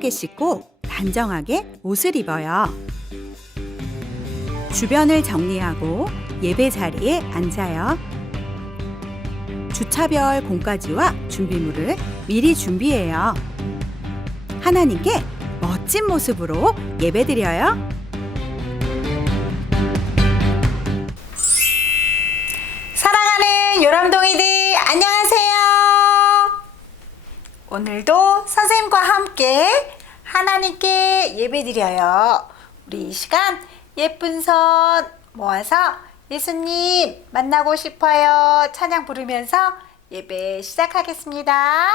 깨끗하게 씻고 단정하게 옷을 입어요. 주변을 정리하고 예배 자리에 앉아요. 주차별 공까지와 준비물을 미리 준비해요. 하나님께 멋진 모습으로 예배드려요. 사랑하는 요람동이들, 안녕하세요. 오늘도 선생님과 함께 하나님께 예배드려요. 우리 이 시간 예쁜 손 모아서 예수님 만나고 싶어요 찬양 부르면서 예배 시작하겠습니다.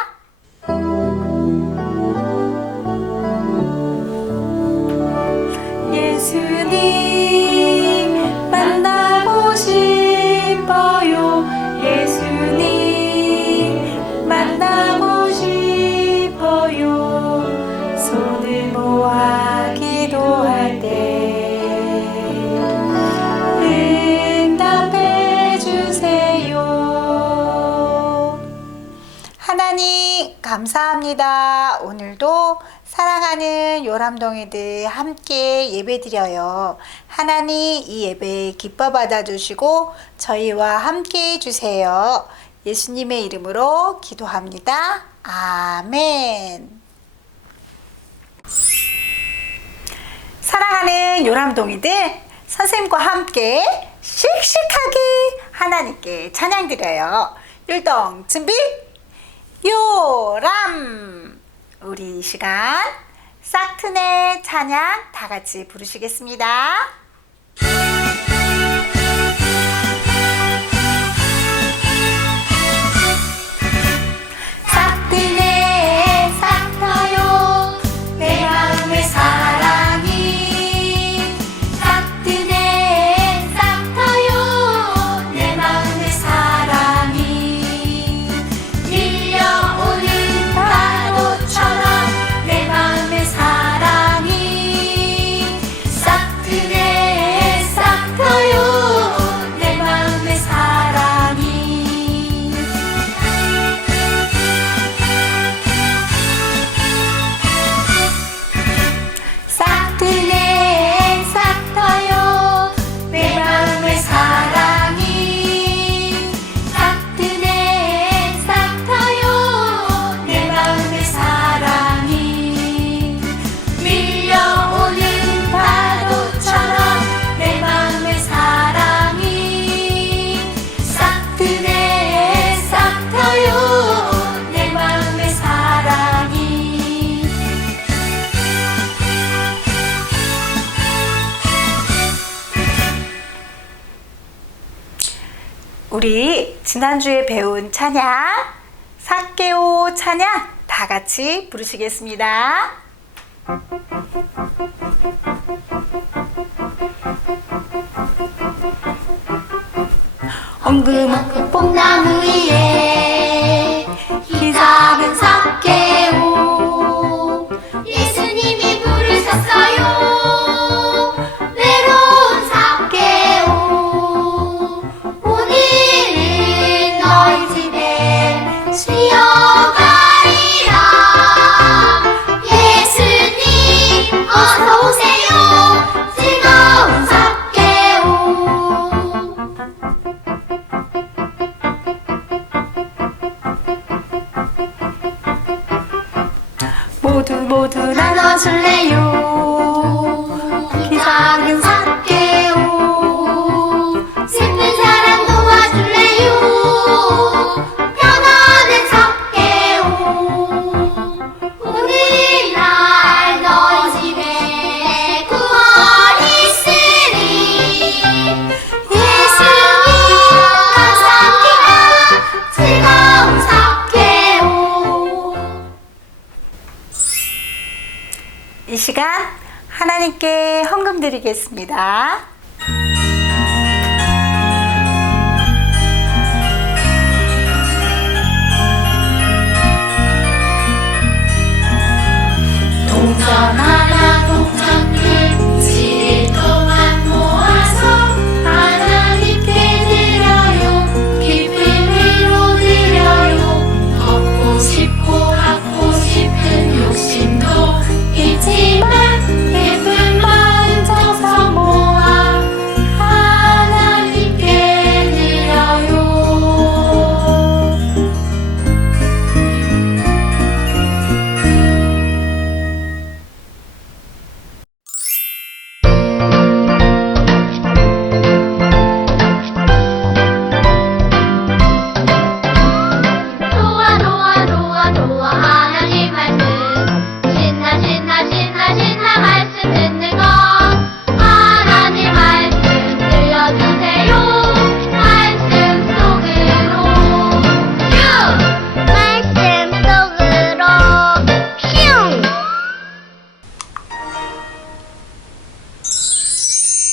예수님 만나고 싶어요. 예수님 만나고 싶어요. 손을 모아 기도할 때 응답해 주세요. 하나님 감사합니다. 오늘도 사랑하는 요람동이들 함께 예배드려요. 하나님 이 예배 기뻐 받아주시고 저희와 함께 해주세요. 예수님의 이름으로 기도합니다. 아멘. 사랑하는 요람동이들, 선생님과 함께 씩씩하게 하나님께 찬양드려요. 율동 준비 요람. 우리 이 시간 싹트네 찬양 다 같이 부르시겠습니다. 싹트네 싹터요 내 마음의 사랑이. 싹트네 싹터요 내 마음의 사랑이. 밀려오는 파도처럼 내 마음의 사랑이. 싹트네 싹터요 내 마음의 사랑이. 싹트네 싹터요 내 마음의 사랑이. 싹트네 싹터요 내 마음의 사랑이. 밀려오는 파도처럼 내 마음의 사랑이. 싹트네 싹터요 내 마음의 사랑이. 우리 지난주에 배운 찬양 삭개오 찬양 다 같이 부르시겠습니다. 엉금엉금 뽕나무 위에 키 작은 삭개오. 예수님이 부르셨어요. 외로운 삭개오. 오늘은 너희 집에 쉬어가리라. 예수님 어서 오세요. 즐거운 삭개오. 모두 나눠줄래요. 키 작은 삭개오. 슬픈 사람 도와줄래요. 편안한 삭개오. 오늘날 너희 집에 구원이 있으리. 예수님 감사합니다. 즐거운 삭개오. 이 시간 하나님께 헌금 드리겠습니다. 동전 하나 동전을 7일 동안 모아서 하나님께 드려요. 기쁜 의로 드려요. 얻고 싶고 갖고 싶은 욕심도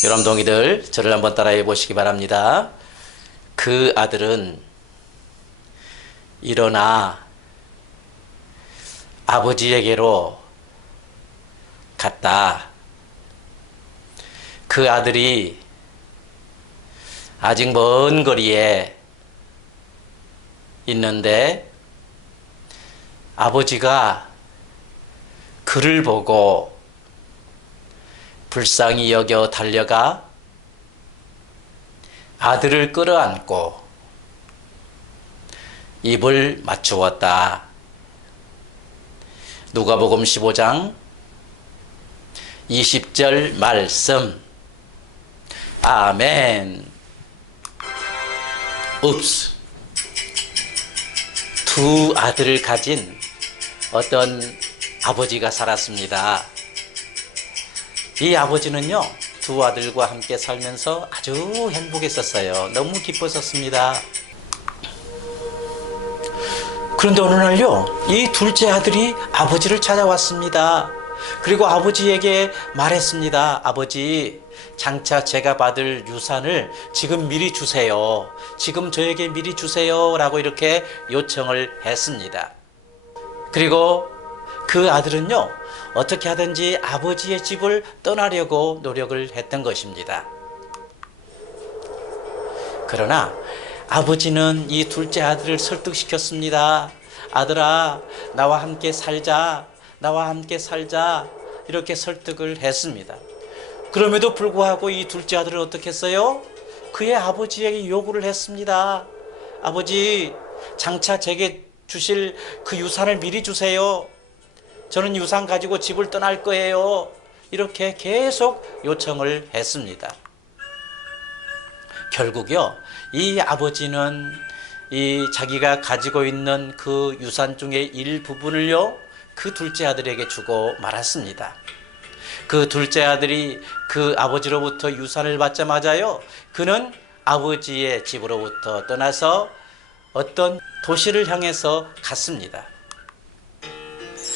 여러분 동이들, 저를 한번 따라해 보시기 바랍니다. 그 아들은 일어나 아버지에게로 갔다. 그 아들이 아직 먼 거리에 있는데 아버지가 그를 보고 불쌍히 여겨 달려가 아들을 끌어안고 입을 맞추었다. 누가복음 15장 20절 말씀. 아멘. 읍스. 두 아들을 가진 어떤 아버지가 살았습니다. 이 아버지는요, 두 아들과 함께 살면서 아주 행복했었어요. 너무 기뻤었습니다. 그런데 어느 날요, 이 둘째 아들이 아버지를 찾아왔습니다. 그리고 아버지에게 말했습니다. 아버지, 장차 제가 받을 유산을 지금 미리 주세요. 지금 저에게 미리 주세요. 라고 이렇게 요청을 했습니다. 그리고 그 아들은요, 어떻게 하든지 아버지의 집을 떠나려고 노력을 했던 것입니다. 그러나 아버지는 이 둘째 아들을 설득시켰습니다. 아들아, 나와 함께 살자. 나와 함께 살자. 이렇게 설득을 했습니다. 그럼에도 불구하고 이 둘째 아들은 어떻게 했어요? 그의 아버지에게 요구를 했습니다. 아버지, 장차 제게 주실 그 유산을 미리 주세요. 저는 유산 가지고 집을 떠날 거예요. 이렇게 계속 요청을 했습니다. 결국요, 이 아버지는 이 자기가 가지고 있는 그 유산 중의 일부분을요, 그 둘째 아들에게 주고 말았습니다. 그 둘째 아들이 그 아버지로부터 유산을 받자마자요, 그는 아버지의 집으로부터 떠나서 어떤 도시를 향해서 갔습니다.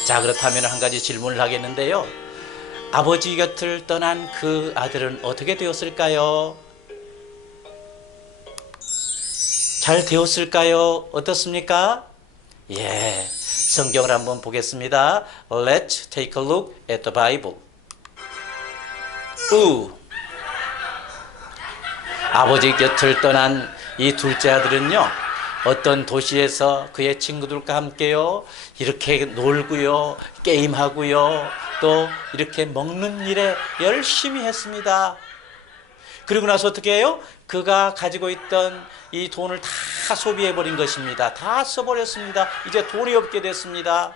자, 그렇다면 한 가지 질문을 하겠는데요. 아버지 곁을 떠난 그 아들은 어떻게 되었을까요? 잘 되었을까요? 어떻습니까? 예, 성경을 한번 보겠습니다. Let's take a look at the Bible. 아버지 곁을 떠난 이 둘째 아들은요, 어떤 도시에서 그의 친구들과 함께요, 이렇게 놀고요, 게임하고요, 또 이렇게 먹는 일에 열심히 했습니다. 그리고 나서 어떻게 해요? 그가 가지고 있던 이 돈을 다 소비해버린 것입니다. 다 써버렸습니다. 이제 돈이 없게 됐습니다.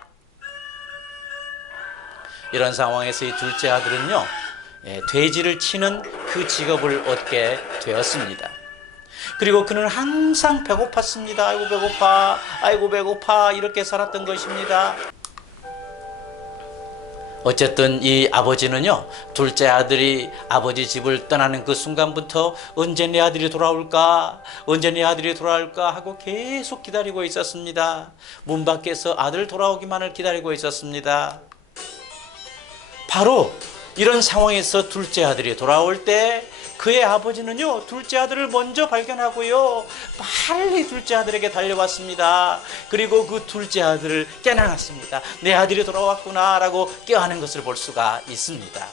이런 상황에서 이 둘째 아들은요, 돼지를 치는 그 직업을 얻게 되었습니다. 그리고 그는 항상 배고팠습니다. 아이고 배고파, 아이고 배고파, 이렇게 살았던 것입니다. 어쨌든 이 아버지는요, 둘째 아들이 아버지 집을 떠나는 그 순간부터 언제 내 아들이 돌아올까, 언제 내 아들이 돌아올까 하고 계속 기다리고 있었습니다. 문 밖에서 아들 돌아오기만을 기다리고 있었습니다. 바로 이런 상황에서 둘째 아들이 돌아올 때 그의 아버지는요, 둘째 아들을 먼저 발견하고요, 빨리 둘째 아들에게 달려왔습니다. 그리고 그 둘째 아들을 깨어났습니다. 내 아들이 돌아왔구나 라고 깨어나는 것을 볼 수가 있습니다.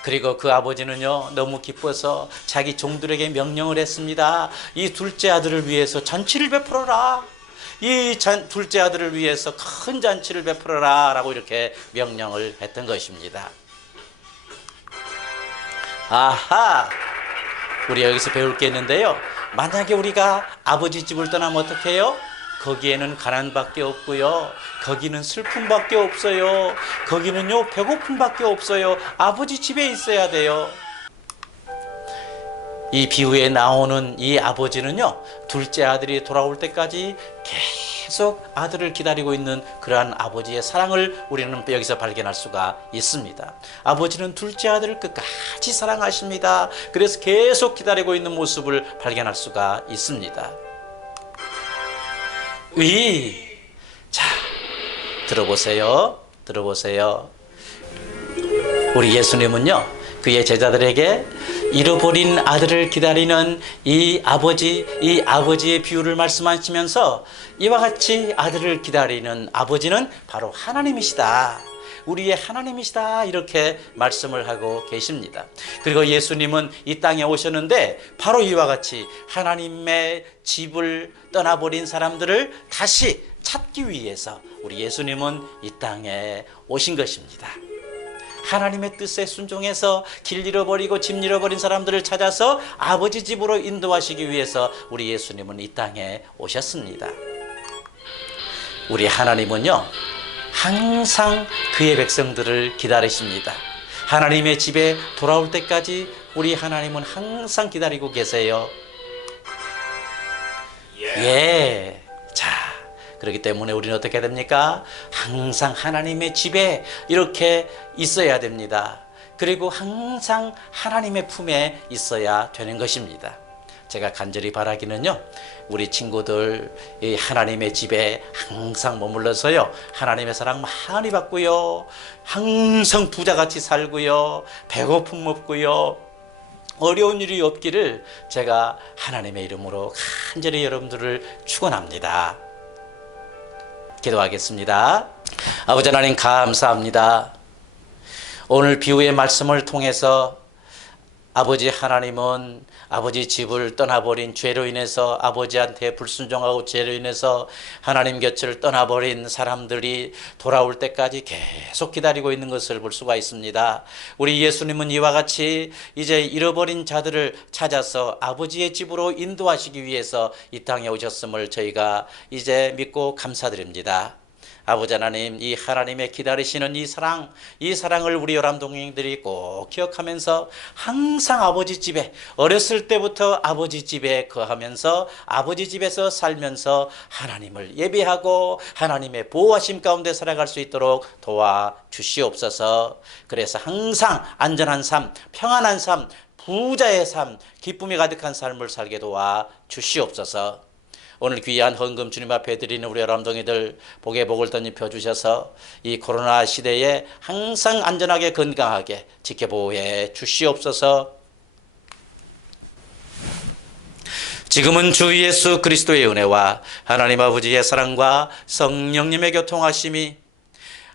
그리고 그 아버지는요, 너무 기뻐서 자기 종들에게 명령을 했습니다. 이 둘째 아들을 위해서 잔치를 베풀어라. 이 둘째 아들을 위해서 큰 잔치를 베풀어라 라고 이렇게 명령을 했던 것입니다. 아하, 우리 여기서 배울 게 있는데요, 만약에 우리가 아버지 집을 떠나면 어떻게 해요? 거기에는 가난밖에 없고요, 거기는 슬픔밖에 없어요, 거기는요 배고픔밖에 없어요. 아버지 집에 있어야 돼요. 이 비유에 나오는 이 아버지는요, 둘째 아들이 돌아올 때까지 계속 아들을 기다리고 있는 그러한 아버지의 사랑을 우리는 여기서 발견할 수가 있습니다. 아버지는 둘째 아들을 끝까지 사랑하십니다. 그래서 계속 기다리고 있는 모습을 발견할 수가 있습니다. 자, 들어보세요. 우리 예수님은요, 그의 제자들에게 잃어버린 아들을 기다리는 이 아버지의 비유를 말씀하시면서 이와 같이 아들을 기다리는 아버지는 바로 하나님이시다. 우리의 하나님이시다. 이렇게 말씀을 하고 계십니다. 그리고 예수님은 이 땅에 오셨는데 바로 이와 같이 하나님의 집을 떠나버린 사람들을 다시 찾기 위해서 우리 예수님은 이 땅에 오신 것입니다. 하나님의 뜻에 순종해서 길 잃어버리고 집 잃어버린 사람들을 찾아서 아버지 집으로 인도하시기 위해서 우리 예수님은 이 땅에 오셨습니다. 우리 하나님은요, 항상 그의 백성들을 기다리십니다. 하나님의 집에 돌아올 때까지 우리 하나님은 항상 기다리고 계세요. 예. 자, 그렇기 때문에 우리는 어떻게 됩니까? 항상 하나님의 집에 이렇게 있어야 됩니다. 그리고 항상 하나님의 품에 있어야 되는 것입니다. 제가 간절히 바라기는요, 우리 친구들 이 하나님의 집에 항상 머물러서요, 하나님의 사랑 많이 받고요, 항상 부자같이 살고요, 배고픔 없고요, 어려운 일이 없기를 제가 하나님의 이름으로 간절히 여러분들을 축원합니다. 기도하겠습니다. 아버지 하나님, 감사합니다. 오늘 비유의 말씀을 통해서 아버지 하나님은 아버지 집을 떠나버린 죄로 인해서, 아버지한테 불순종하고 죄로 인해서 하나님 곁을 떠나버린 사람들이 돌아올 때까지 계속 기다리고 있는 것을 볼 수가 있습니다. 우리 예수님은 이와 같이 이제 잃어버린 자들을 찾아서 아버지의 집으로 인도하시기 위해서 이 땅에 오셨음을 저희가 이제 믿고 감사드립니다. 아버지 하나님, 이 하나님의 기다리시는 이 사랑을 우리 요람동행들이 꼭 기억하면서 항상 아버지 집에, 어렸을 때부터 아버지 집에 거하면서 아버지 집에서 살면서 하나님을 예배하고 하나님의 보호하심 가운데 살아갈 수 있도록 도와주시옵소서. 그래서 항상 안전한 삶, 평안한 삶, 부자의 삶, 기쁨이 가득한 삶을 살게 도와주시옵소서. 오늘 귀한 헌금 주님 앞에 드리는 우리 여러분들 복에 복을 덧입혀 주셔서 이 코로나 시대에 항상 안전하게 건강하게 지켜보호해 주시옵소서. 지금은 주 예수 그리스도의 은혜와 하나님 아버지의 사랑과 성령님의 교통하심이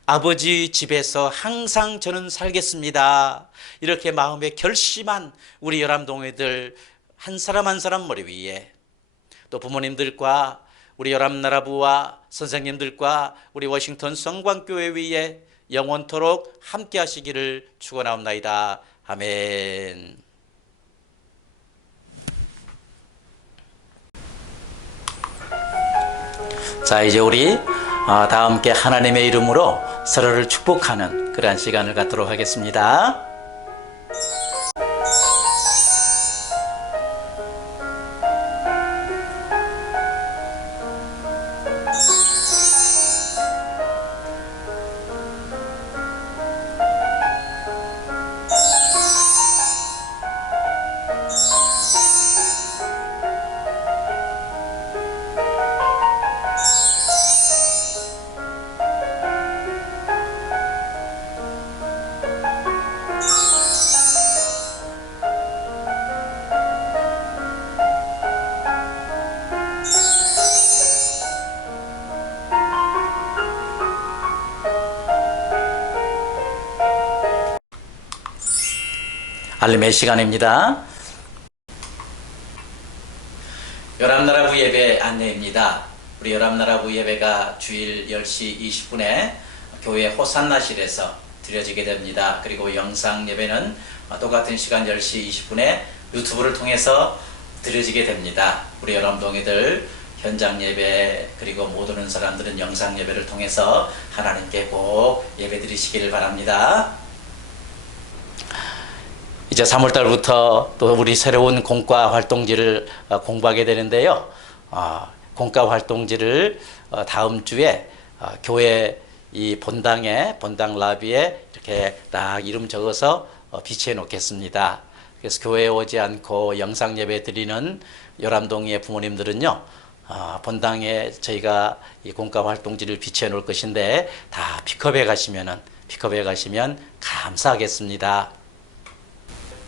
아버지 집에서 항상 저는 살겠습니다, 이렇게 마음에 결심한 우리 열암동의들 한 사람 한 사람 머리 위에, 또 부모님들과 우리 열암나라부와 선생님들과 우리 워싱턴 성광교회 위에 영원토록 함께 하시기를 축원하옵나이다. 아멘. 자, 이제 우리 다 함께 하나님의 이름으로 서로를 축복하는 그러한 시간을 갖도록 하겠습니다. 알림의 시간입니다. 열암나라부 예배 안내입니다. 우리 열암나라부 예배가 주일 10시 20분에 교회 호산나실에서 드려지게 됩니다. 그리고 영상 예배는 똑같은 시간 10시 20분에 유튜브를 통해서 드려지게 됩니다. 우리 열암동이들 현장 예배, 그리고 못 오는 사람들은 영상 예배를 통해서 하나님께 꼭 예배 드리시기를 바랍니다. 이제 3월달부터 또 우리 새로운 공과 활동지를 공부하게 되는데요. 공과 활동지를 다음 주에 교회 이 본당 라비에 이렇게 딱 이름 적어서 비치해 놓겠습니다. 그래서 교회에 오지 않고 영상 예배 드리는 요람동의 부모님들은요, 본당에 저희가 이 공과 활동지를 비치해 놓을 것인데 다 픽업해 가시면 감사하겠습니다.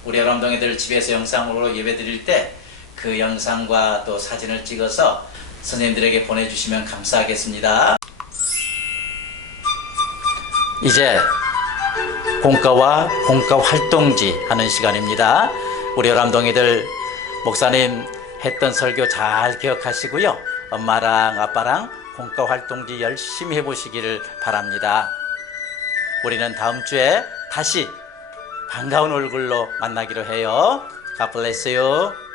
우리 여러분들 집에서 영상으로 예배 드릴 때 그 영상과 또 사진을 찍어서 선생님들에게 보내주시면 감사하겠습니다. 이제 공과와 공과 활동지 하는 시간입니다. 우리 여러분들 목사님 했던 설교 잘 기억하시고요. 엄마랑 아빠랑 공과 활동지 열심히 해보시기를 바랍니다. 우리는 다음 주에 다시 반가운 얼굴로 만나기로 해요. God bless you.